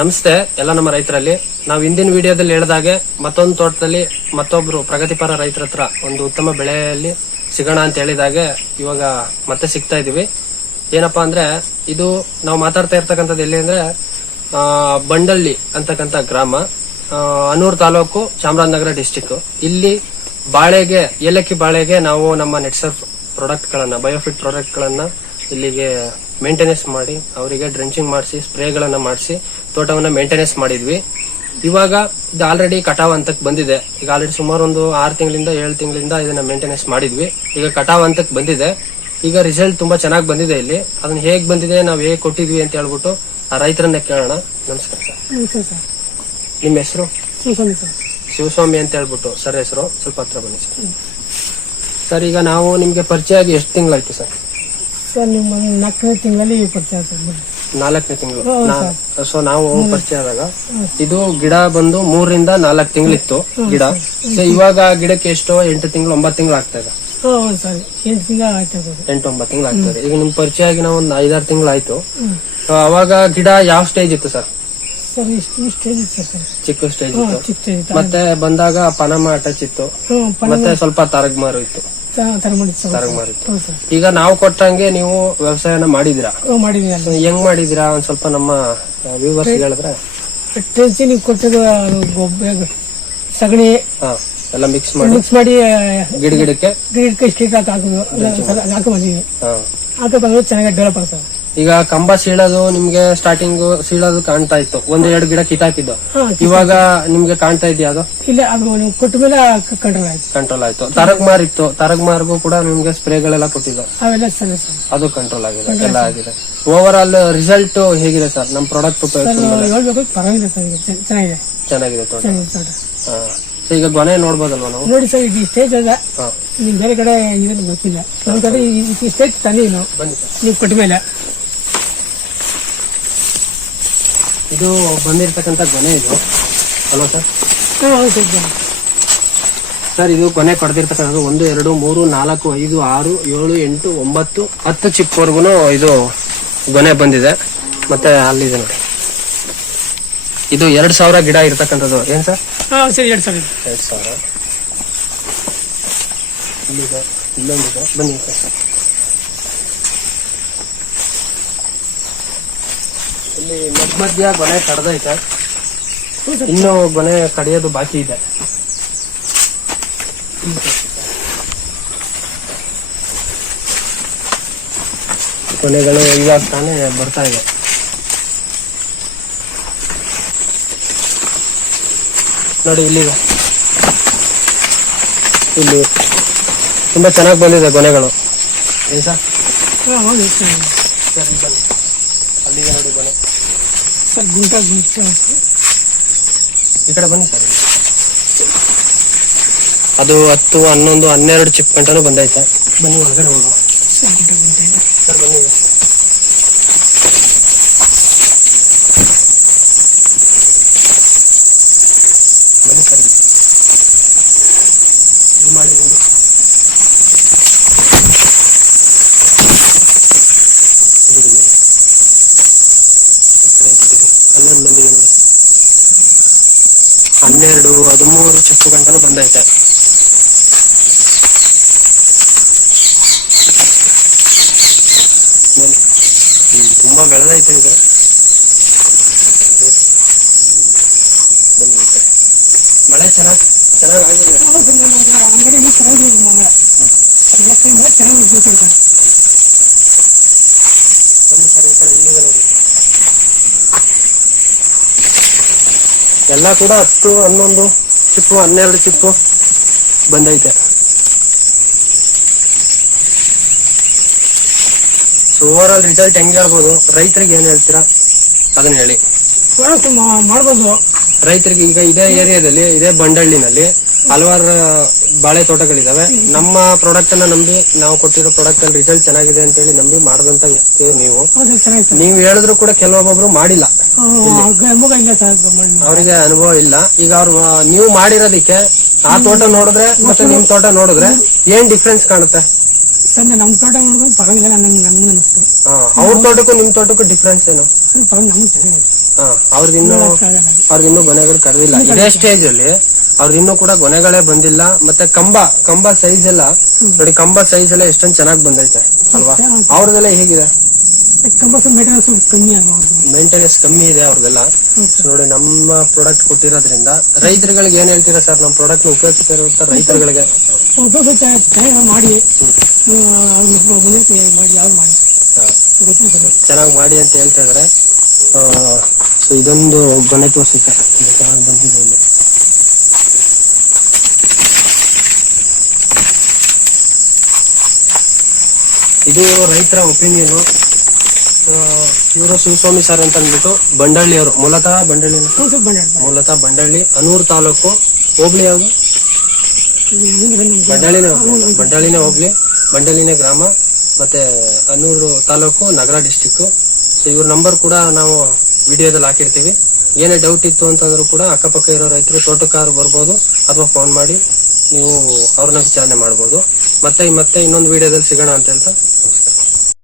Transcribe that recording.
ನಮಸ್ತೆ, ಎಲ್ಲ ನಮ್ಮ ರೈತರಲ್ಲಿ. ನಾವು ಹಿಂದಿನ ವಿಡಿಯೋದಲ್ಲಿ ಹೇಳಿದಾಗೆ, ಮತ್ತೊಂದು ತೋಟದಲ್ಲಿ ಮತ್ತೊಬ್ರು ಪ್ರಗತಿಪರ ರೈತರ ಹತ್ರ ಒಂದು ಉತ್ತಮ ಬೆಳೆಯಲ್ಲಿ ಸಿಗೋಣ ಅಂತ ಹೇಳಿದಾಗೆ ಇವಾಗ ಮತ್ತೆ ಸಿಗ್ತಾ ಇದೀವಿ. ಏನಪ್ಪಾ ಅಂದ್ರೆ, ಇದು ನಾವು ಮಾತಾಡ್ತಾ ಇರ್ತಕ್ಕಂಥದ್ದು ಎಲ್ಲಿ ಅಂದ್ರೆ ಬಂಡಳ್ಳಿ ಅಂತಕ್ಕಂಥ ಗ್ರಾಮ ಅನೂರು ತಾಲೂಕು ಚಾಮರಾಜನಗರ ಡಿಸ್ಟಿಕ್ ಇಲ್ಲಿ ಬಾಳೆಗೆ, ಏಲಕ್ಕಿ ಬಾಳೆಗೆ ನಾವು ನಮ್ಮ ನೆಟ್ಸರ್ಫ್ ಪ್ರಾಡಕ್ಟ್ ಗಳನ್ನ ಬಯೋಫಿಟ್ ಪ್ರಾಡಕ್ಟ್ ಗಳನ್ನ ಇಲ್ಲಿಗೆ ಮೇಂಟೆನೆನ್ಸ್ ಮಾಡಿ, ಅವರಿಗೆ ಡ್ರೆಂಚಿಂಗ್ ಮಾಡಿಸಿ ಸ್ಪ್ರೇಗಳನ್ನ ಮಾಡಿಸಿ ತೋಟವನ್ನ ಮೇಂಟೆನೆನ್ಸ್ ಮಾಡಿದ್ವಿ. ಇವಾಗ ಇದು ಆಲ್ರೆಡಿ ಕಟಾವ್ ಹಂತಕ್ಕೆ ಬಂದಿದೆ. ಈಗ ಆಲ್ರೆಡಿ ಸುಮಾರು ಒಂದು ಆರು ತಿಂಗಳಿಂದ ಏಳು ತಿಂಗಳಿಂದ ಇದನ್ನ ಮೇಂಟೆನೆನ್ಸ್ ಮಾಡಿದ್ವಿ. ಈಗ ಕಟಾವ್ ಹಂತಕ್ಕೆ ಬಂದಿದೆ. ಈಗ ರಿಸಲ್ಟ್ ತುಂಬಾ ಚೆನ್ನಾಗಿ ಬಂದಿದೆ ಇಲ್ಲಿ. ಅದನ್ನ ಹೇಗ್ ಬಂದಿದೆ ನಾವು ಹೇಗ್ ಕೊಟ್ಟಿದ್ವಿ ಅಂತ ಹೇಳ್ಬಿಟ್ಟು ಆ ರೈತರನ್ನ ಕೇಳೋಣ. ನಮಸ್ಕಾರ ಸರ್. ನಿಮ್ಮ ಹೆಸರು? ಶಿವಸ್ವಾಮಿ ಸರ್. ಶಿವಸ್ವಾಮಿ ಅಂತ ಹೇಳ್ಬಿಟ್ಟು ಸರ್ ಹೆಸರು. ಸ್ವಲ್ಪ ಹತ್ರ ಬನ್ನಿ ಸರ್. ಸರ್ ಈಗ ನಾವು ನಿಮ್ಗೆ ಪರಿಚಯ ಆಗಿ ಎಷ್ಟು ತಿಂಗಳಾಯ್ತು ಸರ್? ಸರ್ ನಿಮ್ಮ ನಾಲ್ಕನೇ ತಿಂಗಳಲ್ಲಿ ಪರಿಚಯ ಸರ್. ನಾಲ್ಕನೇ ತಿಂಗಳು. ಸೊ ನಾವು ಪರಿಚಯ ಆದಾಗ ಇದು ಗಿಡ ಬಂದು ಮೂರರಿಂದ ನಾಲ್ಕು ತಿಂಗಳಿತ್ತು ಗಿಡ. ಸೊ ಇವಾಗ ಗಿಡಕ್ಕೆ ಎಷ್ಟು ಎಂಟು ತಿಂಗಳು ಒಂಬತ್ತು ತಿಂಗಳು ಆಗ್ತಾ ಇದೆ. ಹೌದು ಸರ್. ಎಂಟು ತಿಂಗಳು ಸರ್. ಎಂಟು ಒಂಬತ್ತು ತಿಂಗಳು ಆಗ್ತದೆ ಈಗ ನಿಮ್ ಪರಿಚಯ ಆಗಿ ನಾವು ಒಂದು ಐದಾರು ತಿಂಗಳು ಆಯ್ತು. ಅವಾಗ ಗಿಡ ಯಾವ ಸ್ಟೇಜ್ ಇತ್ತು ಸರ್? ಸರ್ ಇಷ್ಟು ಇಷ್ಟು ಸ್ಟೇಜ್ ಇತ್ತು ಸರ್ ಚಿಕ್ಕ ಸ್ಟೇಜ್ ಇತ್ತು. ಚಿಕ್ಕ ಸ್ಟೇಜ್ ಇತ್ತು. ಮತ್ತೆ ಬಂದಾಗ ಪನಮ ಅಟ್ಯಾಚ್ ಇತ್ತು ಮತ್ತೆ ಸ್ವಲ್ಪ ತರಗ್ಮಾರು ಇತ್ತು. ಈಗ ನಾವು ಕೊಟ್ಟಂಗೆ ನೀವು ವ್ಯವಸಾಯನ ಮಾಡಿದಿರಾ ಹೆಂಗ್ ಮಾಡಿದಿರಾ ಒಂದ್ ಸ್ವಲ್ಪ ನಮ್ಮ ವ್ಯೂವರ್ಸ್ ಹೇಳಿದ್ರೆ. ಟೆನ್ಸಿ ನೀವು ಕೊಟ್ಟದ್ದು ಗೊಬ್ಬರ ಸಗಣಿ. ಎಲ್ಲ ಮಿಕ್ಸ್ ಮಾಡಿ. ಮಿಕ್ಸ್ ಮಾಡಿ ಗಿಡ ಗಿಡಕ್ಕೆ ಗಿಡಕ್ಕೆ ಸ್ಟಿಕ್ ಹಾಕಿ ಹಾಕೋದು ಹಾಕಿ ಬಂದಿದ್ದೀವಿ. ಹಾ. ಹಾಕಿ ಬಂದ್ರೆ ಚೆನ್ನಾಗಿ ಡೆವಲಪ್ ಆಗ್ತದೆ. ಈಗ ಕಂಬ ಸೀಳೋದು ನಿಮ್ಗೆ ಸ್ಟಾರ್ಟಿಂಗ್ ಸೀಳೋದು ಕಾಣ್ತಾ ಇತ್ತು. ಒಂದ್ ಎರಡು ಗಿಡ ಕಿತ್ತಾಕಿದ್ದು ಇವಾಗ ನಿಮ್ಗೆ ಕಾಣ್ತಾ ಇದೆಯಾ ಅದು? ಇಲ್ಲ ಅದು ಕೊಟ್ಟ ಮೇಲೆ ಕಂಟ್ರೋಲ್ ಆಯ್ತು. ಕಂಟ್ರೋಲ್ ಆಯ್ತು. ಇತ್ತು ಇತ್ತು. ತರಗ್ಮಾರ್ಗೂ ಕೂಡ ನಿಮ್ಗೆ ಸ್ಪ್ರೇಗಳೆಲ್ಲ ಕೊಟ್ಟಿದ್ದು. ಅವೆಲ್ಲ ಸರಿ ಸರ್. ಅದು ಕಂಟ್ರೋಲ್ ಆಗಿದೆ. ಎಲ್ಲ ಆಗಿದೆ. ಓವರ್ ಆಲ್ ರಿಸಲ್ಟ್ ಹೇಗಿದೆ ಸರ್? ನಮ್ ಪ್ರಾಡಕ್ಟ್ ಹೇಳ್ಬೇಕು ಪರವಾಗಿಲ್ಲ ಸರ್ ಚೆನ್ನಾಗಿದೆ. ತೋಟ. ಈಗ ಗೊನೆ ನೋಡ್ಬೋದಲ್ವಾ ನಾವು? ನೋಡಿ ಸರ್ ಇದು ಸ್ಟೇಜ್ ಅದ ಬೇರೆ ಕಡೆ ಇದನ್ನು ಗೊತ್ತಿಲ್ಲ. ನಮ್ಮ ಕಡೆ ಈ- ಸ್ಟೇಜ್ ತಂದಿ ನಾವು ಬನ್ನಿ ನೀವು ಕೊಟ್ಟ ಮೇಲೆ. ಇದು ಬಂದಿರತಕ್ಕಂಥ ಗೊನೆ ಇದು. ಅಲ್ವಾ ಸರ್? ಹೌದು ಸರ್ ಸರ್ ಇದು ಕೊನೆ ಕೊಡ್ತಿರ್ತಕ್ಕಂಥದ್ದು ಒಂದು ಎರಡು ಮೂರು ನಾಲ್ಕು ಐದು ಆರು ಏಳು ಎಂಟು ಒಂಬತ್ತು ಹತ್ತು ಚಿಕ್ಕವರ್ಗುನು ಇದು ಗೊನೆ ಬಂದಿದೆ. ಮತ್ತೆ ಅಲ್ಲಿದೆ ನೋಡಿ. ಇದು ಎರಡ್ ಸಾವಿರ ಗಿಡ ಇರ್ತಕ್ಕಂಥದ್ದು. ಏನ್ ಸರ್? ಹಾಂ ಸರಿ ಎರಡು ಸರ್ ಎರಡ್ ಸಾವಿರ. ಇಲ್ಲಿದೆ ಇಲ್ಲೊಂದಿದೆ. ಬನ್ನಿ ಸರ್. ಇಲ್ಲಿ ಮಧ್ಯ ಮಧ್ಯ ಗೊನೆ ಕಡ್ದೈತೆ. ಇನ್ನೂ ಗೊನೆ ಕಡಿಯೋದು ಬಾಕಿ ಇದೆ. ಕೊನೆಗಳು ಇವಾಗ ತಾನೇ ಬರ್ತಾ ಇದೆ. ನೋಡಿ ಇಲ್ಲಿ ಇಲ್ಲಿ ತುಂಬಾ ಚೆನ್ನಾಗಿ ಬಂದಿದೆ ಕೊನೆಗಳು ಏನ್ ಸರ್? ಹಾಂ ಹೌದು ಸರ್. ಸರಿ ಬನ್ನಿ. ಅಲ್ಲಿಗೆ ನೋಡಿ ಬನ್ನಿ ಸರ್ ಗುಂಟ ಗುಂಟ ಈ ಕಡೆ ಬನ್ನಿ ಸರ್ ಅದು ಹತ್ತು ಹನ್ನೊಂದು ಹನ್ನೆರಡು ಚಿಪ್ ಗಂಟನೂ ಬಂದೈತೆ ಬನ್ನಿ ಒಳಗಡೆ ಹೋಗುವ ಸರ್ ಗುಂಟ ಗುಂಟ ಇದೆ. ಸರ್ ಬನ್ನಿ ಬನ್ನಿ ಸರ್ ಇಲ್ಲಿ. ಇದು ಮಾಡಿ ಒಂದು. ಇದು ಬನ್ನಿ. ಆ ಕಡೆ ಬಿಡಿ. ಹನ್ನೊಂದು ಮಂದಿಗೆ ನೋಡಿ ಹನ್ನೆರಡು ಹದಿಮೂರು ಚಿಪ್ಪು ಗಂಟಲು ಬಂದೈತೆ. ತುಂಬಾ ಬೆಳೆದೈತೆ ಇದು. ಮಳೆ ಚೆನ್ನಾಗಿ ಚೆನ್ನಾಗಿ ಆಗಿದೆ ಹೌದು ಸರ್ ನಮ್ಮ ಅಂಗಡಿ ನೀವು ಚೆನ್ನಾಗಿದೆ ಮಗಳ ಇವತ್ತಿಂದ ಚೆನ್ನಾಗಿ ಉಪಯೋಗ ಸರ್ ಬನ್ನಿ ಸರ್ ಈ ಕಡೆ ಇಲ್ಲಿದೆ ನೋಡಿ ಎಲ್ಲ ಕೂಡ ಹತ್ತು ಹನ್ನೊಂದು ಚಿಪ್ಪು ಹನ್ನೆರಡು ಚಿಪ್ಪು ಬಂದೈತೆ. ಸೊ ಓವರ್ ಆಲ್ ರಿಸಲ್ಟ್ ಹೆಂಗ್ ಹೇಳ್ಬೋದು? ರೈತರಿಗೆ ಏನ್ ಹೇಳ್ತೀರಾ? ಅದನ್ನ ಹೇಳಿ. ಮಾಡ್ಬೋದು. ರೈತರಿಗೆ ಈಗ ಇದೇ ಏರಿಯಾದಲ್ಲಿ ಇದೇ ಬಂಡಳ್ಳಿನಲ್ಲಿ ಹಲವಾರು ಬಾಳೆ ತೋಟಗಳಿದಾವೆ ನಮ್ಮ ಪ್ರಾಡಕ್ಟ್ ಅನ್ನ ನಂಬಿ ನಾವು ಕೊಟ್ಟಿರೋ ಪ್ರಾಡಕ್ಟ್ ಅಲ್ಲಿ ರಿಸಲ್ಟ್ ಚೆನ್ನಾಗಿದೆ ಅಂತ ಹೇಳಿ ನಂಬಿ ಮಾಡದಂತ ವ್ಯಕ್ತಿ ನೀವು. ನೀವು ಹೇಳಿದ್ರು ಕೂಡ ಕೆಲವೊಬ್ಬೊಬ್ರು ಮಾಡಿಲ್ಲ. ಅವರಿಗೆ ಅನುಭವ ಇಲ್ಲ ಈಗ ಅವ್ರು ನೀವು ಮಾಡಿರೋದಕ್ಕೆ ಆ ತೋಟ ನೋಡಿದ್ರೆ ಮತ್ತೆ ನಿಮ್ ತೋಟ ನೋಡಿದ್ರೆ ಏನ್ ಡಿಫ್ರೆನ್ಸ್ ಕಾಣುತ್ತೆ? ಸರ್ ನಮ್ ತೋಟ ನೋಡ್ಕೊಂಡು ಪರವಾಗಿಲ್ಲ ನಂಗೆ ನಮ್ಗೆ ಅನಿಸ್ತು ಅವ್ರ ತೋಟಕ್ಕೂ ನಿಮ್ ತೋಟಕ್ಕೂ ಡಿಫ್ರೆನ್ಸ್ ಏನು? ಅವ್ರಿಗಿನ್ನೂ ಅವ್ರಿಗಿನ್ನೂ ನಮ್ಗೆ ಚೆನ್ನಾಗಿದೆ ಹಾ ಅವ್ರದ್ದು ಇನ್ನೂ ಅವ್ರದ್ದು ಇನ್ನೂ ಗೊನೆಗಳು ಕರೆದಿಲ್ಲ. ಇದೇ ಸ್ಟೇಜ್ ಅಲ್ಲಿ ಅವ್ರದ್ದು ಇನ್ನೂ ಕೂಡ ಗೊನೆಗಳೇ ಬಂದಿಲ್ಲ ಮತ್ತೆ ಕಂಬ ಕಂಬ ಸೈಜ್ ಎಲ್ಲ ನೋಡಿ ಕಂಬ ಸೈಜ್ ಎಲ್ಲ ಎಷ್ಟೊಂದ್ ಚೆನ್ನಾಗಿ ಬಂದೈತೆ ಅಲ್ವಾ? ಅವ್ರದೆಲ್ಲ ಹೇಗಿದೆ? ಮೇಂಟೆನೆನ್ಸ್ ಕಮ್ಮಿ ಇದೆ ಅವ್ರದೆಲ್ಲ ನೋಡಿ ನಮ್ಮ ಪ್ರಾಡಕ್ಟ್ ಕೊಟ್ಟಿರೋದ್ರಿಂದ ರೈತರುಗಳಿಗೆ ಏನ್ ಹೇಳ್ತೀರಾ ಸರ್? ನಮ್ಮ ಪ್ರಾಡಕ್ಟ್ ಉಪಯೋಗಿಸ್ತಿರುವಂತ ರೈತರುಗಳಿಗೆ. ಮಾಡಿ. ಚೆನ್ನಾಗಿ ಮಾಡಿ ಅಂತ ಹೇಳ್ತಾ ಇದಾರೆ. ಸೊ ಇದೊಂದು ಗೊನೆ ತೋರಿಸುತ್ತೆ. ಚೆನ್ನಾಗಿ ಬಂದಿದೆ ಇಲ್ಲಿ. ಇದು ರೈತರ ಒಪಿನಿಯನ್. ಇವರು ಶಿವಸ್ವಾಮಿ ಸರ್ ಅಂತ ಅಂದ್ಬಿಟ್ಟು ಬಂಡಳ್ಳಿಯವರು ಮೂಲತಃ ಬಂಡಳ್ಳಿ ಹ್ಞೂ ಸರ್ ಬಂಡೆ ಮೂಲತಃ ಬಂಡಳ್ಳಿ. ಅನೂರು ತಾಲೂಕು ಹೋಬಳಿ ಯಾವುದು? ಬಂಡಾಳಿನೇ ಬಂಡಳ್ಳಿನ ಬಂಡಾಳಿನೇ ಹೋಗ್ಲಿ ಬಂಡಾಳಿನೇ ಗ್ರಾಮ ಮತ್ತೆ ಅನೂರು ತಾಲೂಕು ನಗರ ಡಿಸ್ಟಿಕ್ ಸೊ ಇವ್ರ ನಂಬರ್ ಕೂಡ ನಾವು ವಿಡಿಯೋದಲ್ಲಿ ಹಾಕಿರ್ತೀವಿ. ಏನೇ ಡೌಟ್ ಇತ್ತು ಅಂತಂದ್ರೂ ಕೂಡ ಅಕ್ಕಪಕ್ಕ ಇರೋ ರೈತರು ತೋಟಕ್ಕಾರು ಬರ್ಬೋದು ಅಥವಾ ಫೋನ್ ಮಾಡಿ ನೀವು ಅವ್ರನ್ನ ವಿಚಾರಣೆ ಮಾಡ್ಬೋದು. ಮತ್ತೆ ಮತ್ತೆ ಇನ್ನೊಂದು ವಿಡಿಯೋದಲ್ಲಿ ಸಿಗೋಣ ಅಂತ ಹೇಳ್ತಾ